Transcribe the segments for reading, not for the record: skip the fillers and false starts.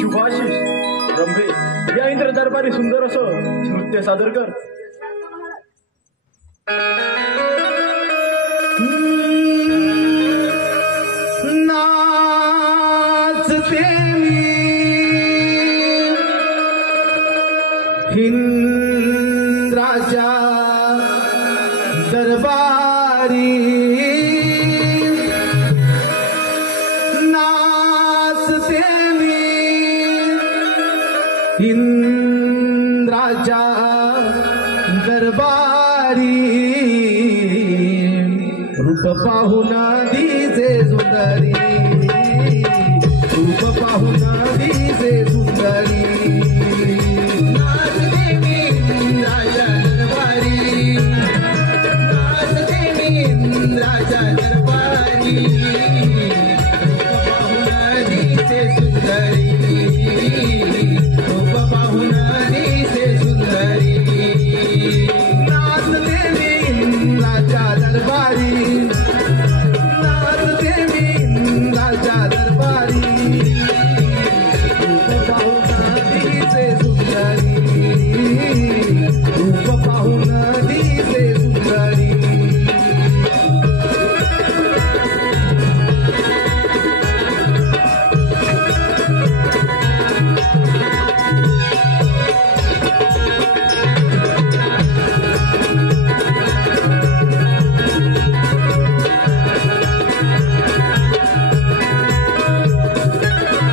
शुभाशिष रंभे या इंद्र दरबारी सुंदर असं नृत्य सादर कर। नाचते मी इंद्राच्या दरबारी, नाचते मी इंद्राच्या दरबारी, रूप पाहून दिसे सुंदरी, रूप पाहून दिसे सुंदरी, नाचते मी इंद्राच्या दरबारी, नाचते मी इंद्राच्या दरबारी, रूप पाहून दिसे सुंदरी, रूप पाहून दिसे सुंदरी, नाचते मी इंद्राच्या दरबारी, नाचते मी इंद्राच्या दरबारी, रूप पाहून दिसे सुंदरी, रूप पाहून दिसे सुंदरी,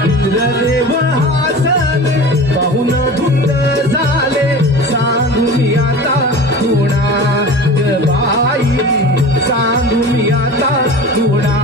इंद्रदेव हासले पाहून धुंद झाले, सांगू मी आता कुणा बाई, सांगू मी आता कुणा